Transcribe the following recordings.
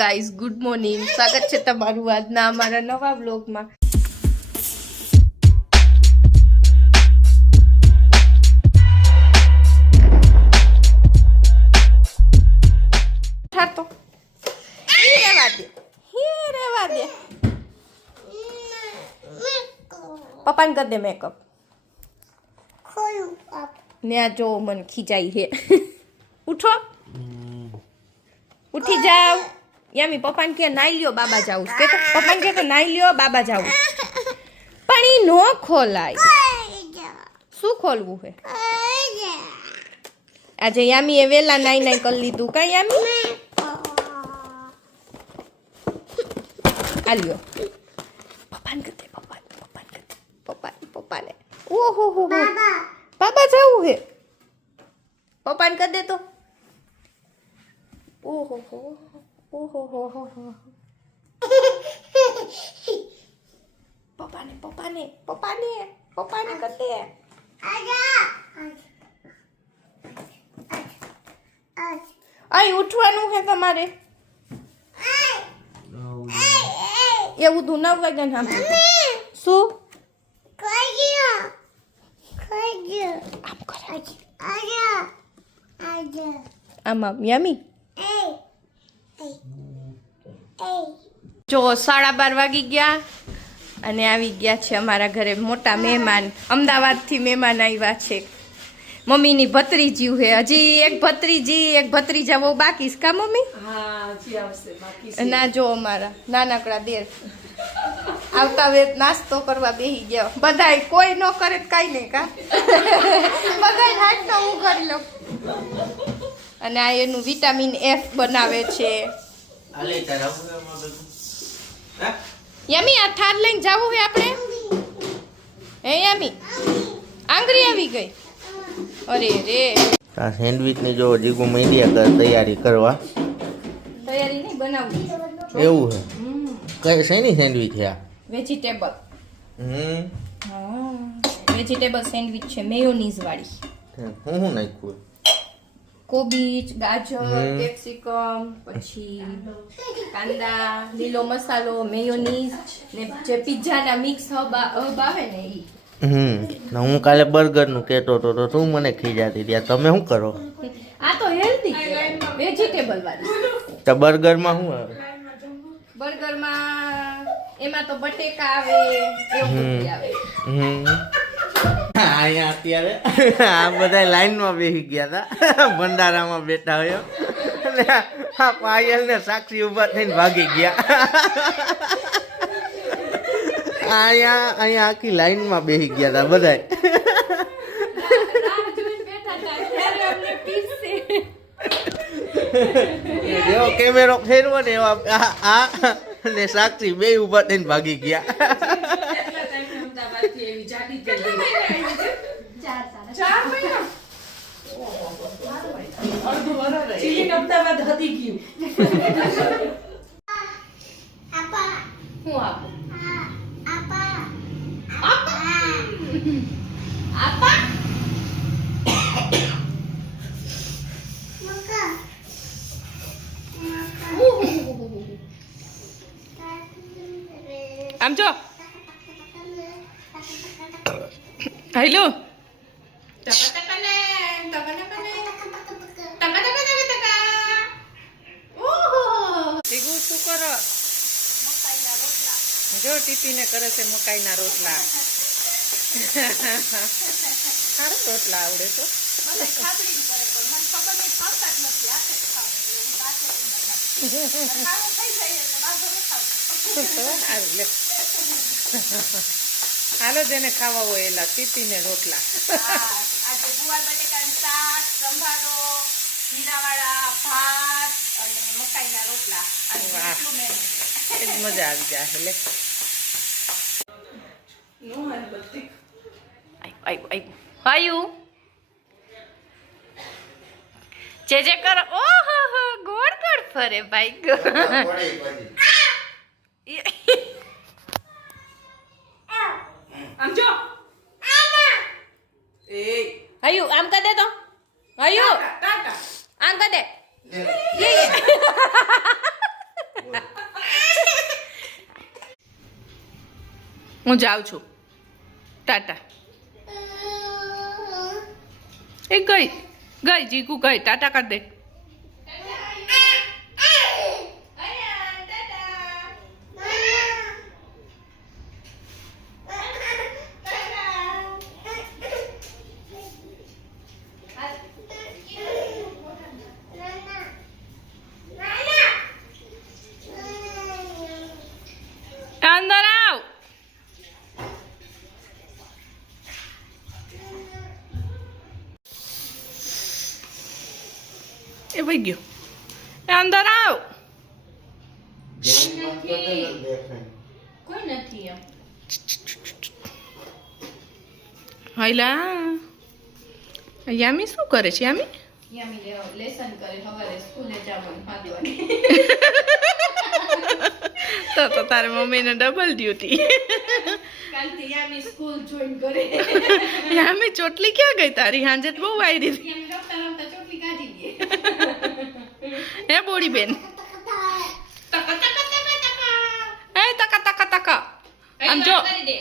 Guys good morning, સ્વાગત છે તમારું આજના અમારા નવા વ્લોગમાં. થાતો રેવા દે પપ્પાને કરી દે મેકઅપ ને આ જો મને ખીજાઈ હે. ઉઠો, ઉઠી જાવ. યામી પપ્પાને કે નાઈ લ્યો બાબા જાવું કે તો પપ્પાને કે નાઈ લ્યો બાબા જાવું, પણ ઈ નો ખોલાય. શું ખોલવું હે? આજે યામી એ વેલા નાઈ નાઈ કરી લીધું કા યામી? આ લ્યો પપ્પાને કે પપ્પાને ઓહો હો બાબા જાવું હે. પપ્પાને કરી દે તો. ઓહો હો ઓહો હો હો હો. પપ્પાને કરી દે. આય ઉઠવાનું હે તમારે. એવું તું 9 વાગ્યા ને શું આમ કરે આમાં યામી. જો 12:30 વાગી ગયા અને આવી ગયા છે અમારા ઘરે મોટા મહેમાન. અમદાવાદથી મહેમાન આવ્યા છે. મમ્મીની ભત્રીજી હે. હજી એક ભત્રીજી એક ભત્રીજા બહુ બાકી છે કા મમ્મી? ના જો અમારા નાનકડા દેર આવતા વેત નાસ્તો કરવા બેસી ગયા. બધાય કોઈ ન કરે કઈ નહીં કા બધાય હાથ તો હું કરી લઉં. અને આ એનું વિટામિન F બનાવે છે. યમી આ થાર લઈને જાવું હે આપણે? હે યમી આંગળી આવી ગઈ. અરે રે આ સેન્ડવિચ ની જો જીગુ મીડિયા તૈયારી કરવા. તૈયારી નહીં બનાવવી એવું છે. કઈ શેની સેન્ડવિચ છે આ? વેજીટેબલ. વેજીટેબલ સેન્ડવિચ છે મેયોનીઝ વાળી. હું નાખ્યું? કોબીજ, ગાજર, કેપ્સિકમ, પછી કાંદા, લીલો મસાલો, મેયોનીઝ ને જે પિઝાના મિક્સ હબ આવે ને ઈ. હું કાલે બર્ગર નું કેતો તો તું મને ખીજાતી ત્યાં. તમે શું કરો? આ તો હેલ્ધી વેજીટેબલ વાળી. તો બર્ગર માં શું આવે? બર્ગર માં એમાં તો બટેકા આવે એવું આવે. અહીંયા અત્યારે આ બધા લાઈનમાં બેસી ગયા હતા, ભંડારામાં બેઠા હોય અને આ પાયલ ને સાક્ષી ઉભા થઈને ભાગી ગયા. અહીંયા આખી લાઈનમાં બેસી ગયા હતા બધા. જેવો કેમેરો ફેરવો ને એવા આ ને સાક્ષી બે ઉભા થઈને ભાગી ગયા. આમ જો હેલો શું કરો? જો ટીપીને કરે છે મકાઈના રોટલા. સારા રોટલા આવડે તો. હાલો જેને ખાવા હોય એલા ટીપીને રોટલા. આજે ગુવાર બટેકાનું શાક, સંભારો, જીરાવાળા ભાત અને મકાઈના રોટલા. મજા આવી જાય. એટલે આયુ જે કરો. ઓહો ગોળ ગોળ ફરે ભાઈ. આમ જો આયુ આમ કર દે તો. આયુ આમ કર દે. હું જાઉં છું. ટાટા. એ ગઈ જીકુ ગઈ. ટાટા કર દે. અંદર આવ. એ વઈ ગયો. એ અંદર આવ. કોઈ નથી એમ. હાઈલા યામી શું કરે છે? યામી યામી લેસન કરે સવારે સ્કૂલે જવાનું 5 વાગે. તો તારે મમ્મીને ડબલ ડ્યુટી. કાલથી યામી સ્કૂલ જોઈન કરે. યામી ચોટલી ક્યાં ગઈ તારી? હાંજે તો બહુ વાયરી હતી. યામી રમતા રમતા ચોટલી કાઢી દે. હે બોડી બેન. તકા તકા તકા તકા. એ તકા તકા તકા. આમ જો. કરી દે.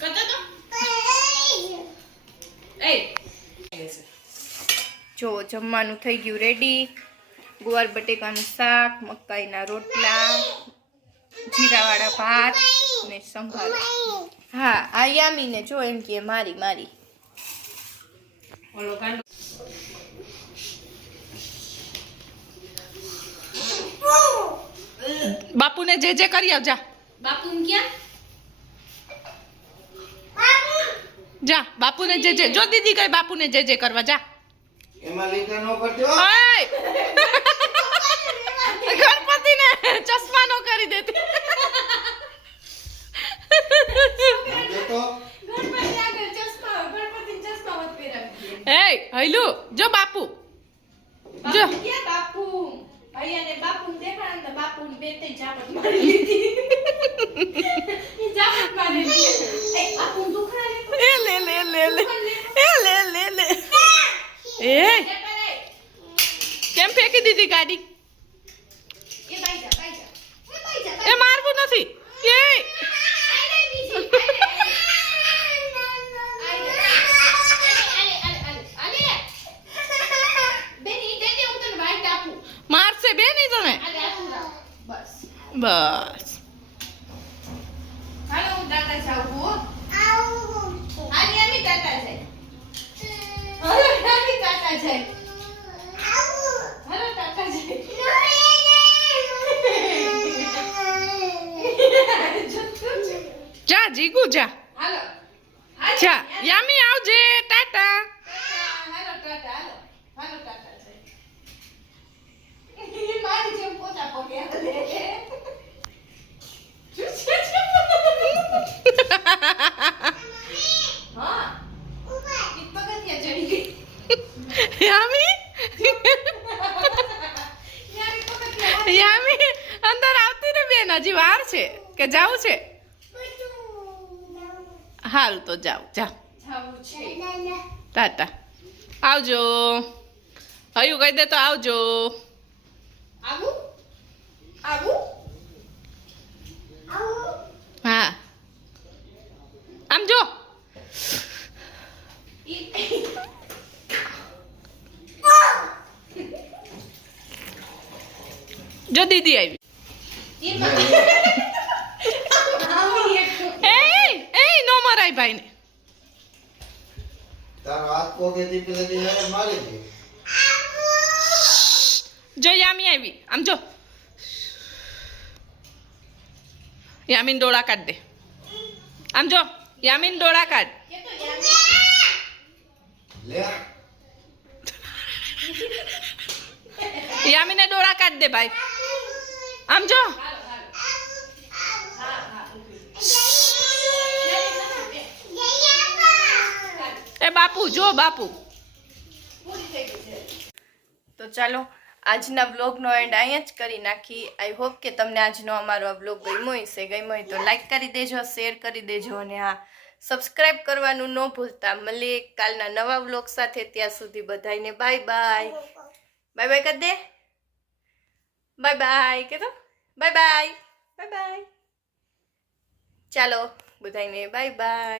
કરતો તો. એ જો જમવાનું થઈ ગયું રેડી. ગુવાર બટેકાનું શાક, મકાઈના રોટલા, જીરાવાળા ભાત ને સંભાર. હા આ યામીને જો એમ કે મારી મારી. ઓલો ગાંડો બાપુને જે જે કરી આવ. જા બાપુ ક્યાં? જા બાપુને જે જે. જો દીદી ગઈ બાપુને જે જે કરવા. જા. એમાં લીટા નો કરજો. ઓય ગણપતિને ચશ્મા નો કરી દેતી. સમજો તો ગણપતિ આગળ ચશ્મા, ગણપતિને ચશ્મા વત પહેરાવી દે. એ હૈલુ જો બાપુ. જો બાપુ ક્યાં બાપુ? અહીંયાને બાપુને દેખાડે તો બાપુને બે ત્રણ ઝાપટ મારી લીધી. ઈ ઝાપટ મારી લીધી. એ બાપુ દુખડા લે. એ લે લે લે લે. એ લે લે લે. એ કેમ ફેંકી દીધી ગાડી? એ બાઈ જા. એ બાઈ જા. એ મારવું નથી. એ આઈ બીજી. મારશે બે નહીં તને. બસ હાલો હું દાદા જાઉં હો. આની આમી દાદા જાય. હાલો આમી દાદા જાય. હાલો દાદા જાય. જા જીગુ જા. હાલો. જા યામી આવજે. ટાટા. હાલો ટાટા હાલો. હાલો ટાટા જાય. મારી જેમ પોતા પગ્યા લે. હા. ઈ પગથિયા ચડી ગઈ. યામી યામી પગથિયા. યામી અંદર આવતી ને બેન. હજી વાર છે કે જાવું છે? હાલ તો જાવ. જા જાવું છે. ટાટા. આવજો. હયું કહી દે તો આવજો. આવું? આવું? હા આમ જો. જો દીદી આવી. એ નો મરાય ભાઈને. તારો હાથ પોકેથી પેલેથી હેરે મારી દે. જો યામી આવી. આમ જો. યામીન ડોળા કાઢ દે. આમ જો યામીન ડોળા કાઢ. લે યામીને ડોળા કાઢ દે ભાઈ. આમ જો. એ બાપુ જો બાપુ. તો ચાલો આજના વ્લોગનો એન્ડ અહીંયા જ કરી નાખી. આઈ હોપ કે તમને આજનો અમારો આ વ્લોગ ગમ્યો હશે. ગમ્યો હોય તો લાઈક કરી દેજો, શેર કરી દેજો અને હા સબસ્ક્રાઇબ કરવાનું ન ભૂલતા. મળીએ કાલના નવા વ્લોગ સાથે. ત્યાં સુધી બધાને બાય બાય. બાય બાય કરી દે. બાય બાય કે તો બાય બાય. Bye bye. ચાલો બધાને બાય બાય.